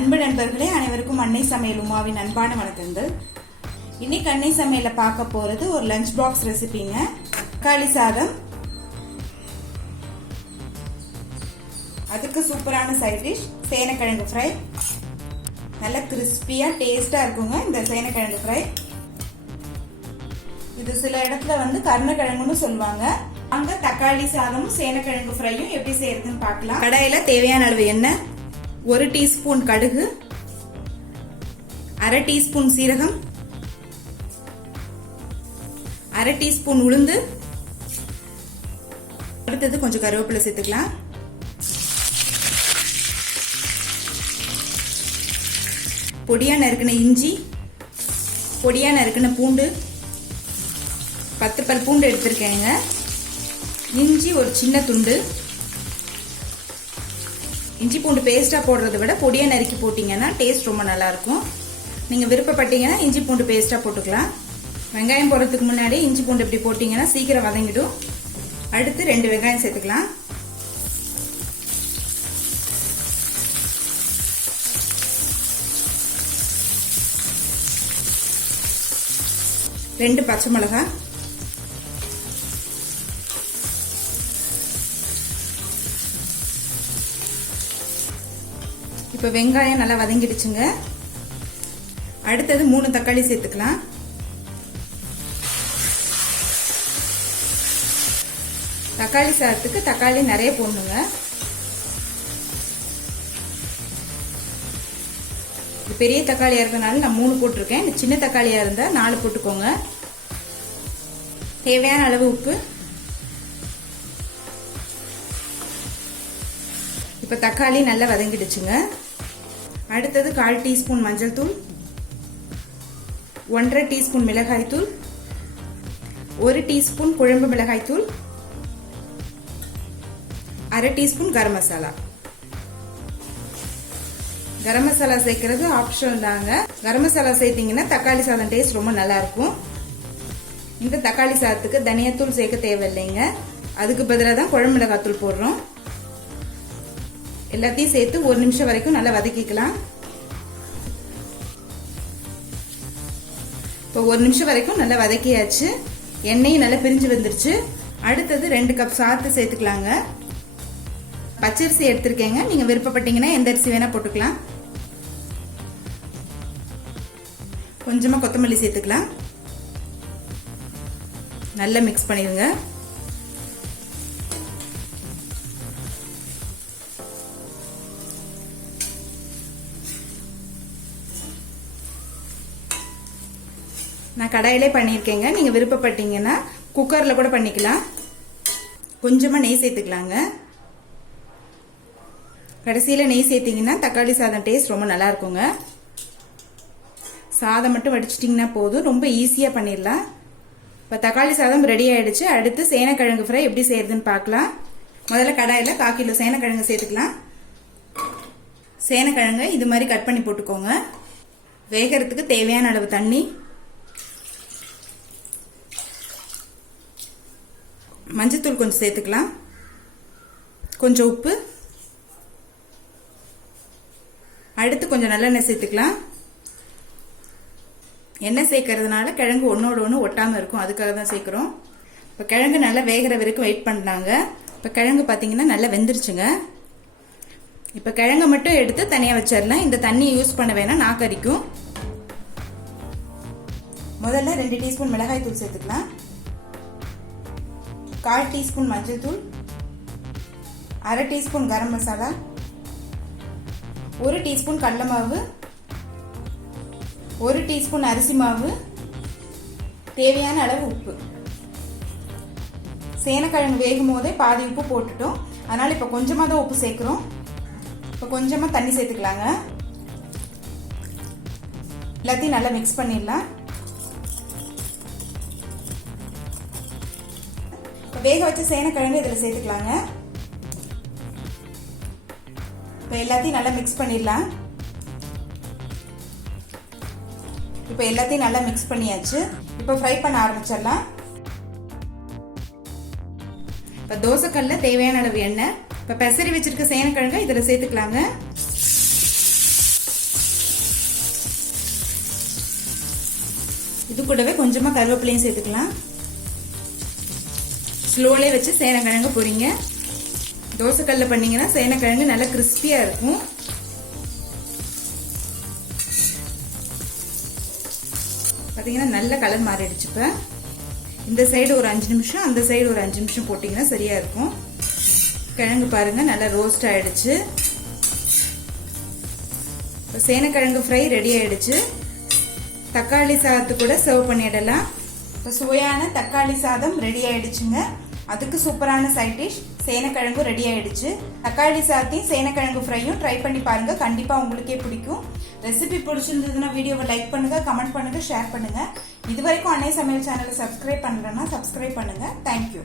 அன்பு நண்பர்களே, அனைவருக்கும் அன்னை சமையல் உமாவின் அன்பான வணக்கங்கள். இன்னைக்கு அன்னை சமையல பார்க்க போறது ஒரு லஞ்ச் பாக்ஸ் ரெசிபிங்க. தக்காளி சாதம், அதுக்கு சூப்பரான சைட் டிஷ் சேனக்கிழங்கு ஃப்ரை. நல்ல கிறிஸ்பியா டேஸ்டா இருக்குங்க இந்த சேனக்கிழங்கு ஃப்ரை. இது சில இடத்துல கருணக்கிழங்குன்னு சொல்லுவாங்க. அங்க தக்காளி சாதமும் சேனக்கிழங்கு ஃப்ரையும் எப்படி செய்யறதுன்னு பார்க்கலாம். கடாயில தேவையான அளவு எண்ணெய், 1 டீஸ்பூன் கடுகு, 1/2 டீஸ்பூன் சீரகம், 1/2 டீஸ்பூன் உளுந்து, அடுத்தது கொஞ்சம் கருவேப்பிலை சேர்த்துக்கலாம். பொடியா நறுக்கின இஞ்சி, பொடியா நறுக்கின பூண்டு, 10 பல் பூண்டு எடுத்திருக்கேங்க. இஞ்சி ஒரு சின்ன துண்டு. இஞ்சி பூண்டு பேஸ்டா போடுறதை விட பொடியா நறுக்கி போட்டீங்கன்னா டேஸ்ட் ரொம்ப நல்லா இருக்கும். நீங்க விருப்பப்பட்டீங்கன்னா இஞ்சி பூண்டு பேஸ்டா போட்டுக்கலாம். வெங்காயம் போடுறதுக்கு முன்னாடி இஞ்சி பூண்டு இப்படி போட்டீங்கன்னா சீக்கிரம் வதங்கிடும். அடுத்து 2 வெங்காயம் சேர்த்துக்கலாம். ரெண்டு பச்சை மிளகாய், இப்ப வெங்காயம் நல்லா வதங்கிடுச்சுங்க. அடுத்தது 3 தக்காளி சேர்த்துக்கலாம். தக்காளி சாதத்துக்கு தக்காளி நிறைய போடணுங்க. பெரிய தக்காளியா இருக்கனால நான் 3 போட்டிருக்கேன். சின்ன தக்காளியா இருந்தா 4 போட்டுக்கோங்க. தேவையான அளவு உப்பு. இப்ப தக்காளி நல்லா வதங்கிடுச்சுங்க. அடுத்தது 1/4 டீஸ்பூன் மஞ்சள் தூள், 1/2 டீஸ்பூன் மிளகாய் தூள், 1 டீஸ்பூன் குழம்பு மிளகாய் தூள், 1/2 டீஸ்பூன் கரம் மசாலா. கரம் மசாலா சேர்க்கறது ஆப்ஷனல் தாங்க. கரம் மசாலா சேர்த்தீங்கன்னா தக்காளி சாதம் டேஸ்ட் ரொம்ப நல்லா இருக்கும். இந்த தக்காளி சாதத்துக்கு தனியாத்தூள் சேர்க்க தேவையில்லைங்க. அதுக்கு பதிலாக தான் குழம்பு மிளகாய் தூள் போடுறோம். எல்லாத்தையும் சேர்த்து 1 நிமிஷம் வரைக்கும் நல்லா வதக்கிக்கலாம். இப்போ 1 நிமிஷம் வரைக்கும் நல்லா வதக்கியாச்சு. எண்ணெயும் நல்லா பிரிஞ்சு வந்துருச்சு. அடுத்தது 2 கப் சாதத்தை சேர்த்துக்கலாங்க. பச்சரிசி எடுத்திருக்கேங்க. நீங்க விருப்பப்பட்டீங்கன்னா எந்த அரிசி வேணா போட்டுக்கலாம். கொஞ்சமா கொத்தமல்லி சேர்த்துக்கலாம். நல்லா மிக்ஸ் பண்ணிடுங்க. நான் கடாயிலே பண்ணியிருக்கேங்க. நீங்க விருப்பப்பட்டீங்கன்னா குக்கர்ல கூட பண்ணிக்கலாம். கொஞ்சமா நெய் சேர்த்துக்கலாங்க. கடைசியில நெய் சேர்த்தீங்கன்னா தக்காளி சாதம் டேஸ்ட் ரொம்ப நல்லா இருக்குங்க. சாதம் மட்டும் வடிச்சிட்டிங்கன்னா போதும். ரொம்ப ஈஸியா பண்ணிடலாம். இப்போ தக்காளி சாதம் ரெடி ஆயிடுச்சு. அடுத்து சேனக்கிழங்கு ஃப்ரை எப்படி செய்யறதுன்னு பார்க்கலாம். முதல்ல கடாயில 1/4 கிலோ சேனக்கிழங்கு சேர்த்துக்கலாம். சேனக்கிழங்கு இது மாதிரி கட் பண்ணி போட்டுக்கோங்க. வேகிறதுக்கு தேவையான அளவு தண்ணி, மஞ்சத்தூள் கொஞ்சம் சேர்த்துக்கலாம், கொஞ்சம் உப்பு, அடுத்து கொஞ்சம் நல்லெண்ணெய் சேர்த்துக்கலாம். எண்ணெய் சேர்க்கறதுனால கிழங்கு ஒன்னோட ஒன்று ஒட்டாமல் இருக்கும். அதுக்காக தான் சேர்க்குறோம். இப்போ கிழங்கு நல்லா வேகிற வரைக்கும் வெயிட் பண்ணாங்க. இப்போ கிழங்கு பார்த்தீங்கன்னா நல்லா வெந்துருச்சுங்க. இப்போ கிழங்கு மட்டும் எடுத்து தனியாக வச்சிடலாம். இந்த தண்ணியை யூஸ் பண்ண வேணாம், நாக்கரிக்கும். முதல்ல 2 டீஸ்பூன் மிளகாய் தூள் சேர்த்துக்கலாம். 1/4 டீஸ்பூன் மஞ்சள் தூள், 1/2 டீஸ்பூன் கரம் மசாலா, 1 டீஸ்பூன் கடலை மாவு, 1 டீஸ்பூன் அரிசி மாவு, தேவையான அளவு உப்பு. சேனக்கிழங்கு வேகும் போதே பாதி உப்பு போட்டுட்டோம். அதனால இப்ப கொஞ்சமா தான் உப்பு சேர்க்கிறோம். இப்ப கொஞ்சமா தண்ணி சேர்த்துக்கலாங்க. எல்லாத்தையும் நல்லா மிக்ஸ் பண்ணிடலாம். வேக வச்ச சேனக்கிழங்கு இதில் சேர்த்துக்கலாங்க. இப்போ எல்லாத்தையும் நல்லா மிக்ஸ் பண்ணிடலாம். இப்போ எல்லாத்தையும் நல்லா மிக்ஸ் பண்ணியாச்சு. இப்போ ஃப்ரை பண்ண ஆரம்பிச்சிடலாம். இப்போ தோசைக்கல்ல தேவையான அளவு எண்ணெய், இப்போ பெசரி வச்சிருக்க சேனக்கிழங்கு இதில் சேர்த்துக்கலாங்க. இது கூடவே கொஞ்சமா கருவேப்பிலையும் சேர்த்துக்கலாம். ஸ்லோலே வச்சு சேனக்கிழங்கு பொரிங்க. தோசைக்கல்ல பண்ணீங்கன்னா சேனக்கிழங்கு நல்லா கிறிஸ்பியா இருக்கும். பாத்தீங்கன்னா நல்ல கலர் மாறிடுச்சு. இப்ப இந்த சைடு ஒரு 5 நிமிஷம், அந்த சைடு ஒரு 5 நிமிஷம் போட்டீங்கன்னா சரியா இருக்கும். கிழங்கு பாருங்க நல்லா ரோஸ்ட் ஆயிடுச்சு. சேனக்கிழங்கு ஃப்ரை ரெடி ஆயிடுச்சு. தக்காளி சாதத்து கூட சர்வ் பண்ணிடலாம். இப்போ சுவையான தக்காளி சாதம் ரெடி ஆயிடுச்சுங்க. அதுக்கு சூப்பரான சைட் டிஷ் சேனக்கிழங்கும் ரெடி ஆயிடுச்சு. தக்காளி சாதத்தையும் சேனக்கிழங்கு ஃப்ரையும் ட்ரை பண்ணி பாருங்க, கண்டிப்பா உங்களுக்கே பிடிக்கும். ரெசிபி பிடிச்சிருந்ததுன்னா வீடியோவை லைக் பண்ணுங்க, கமெண்ட் பண்ணுங்க, ஷேர் பண்ணுங்க. இது வரைக்கும் அன்னை சமையல் சேனலை சப்ஸ்கிரைப் பண்ணலன்னா சப்ஸ்கிரைப் பண்ணுங்க. தேங்க்யூ.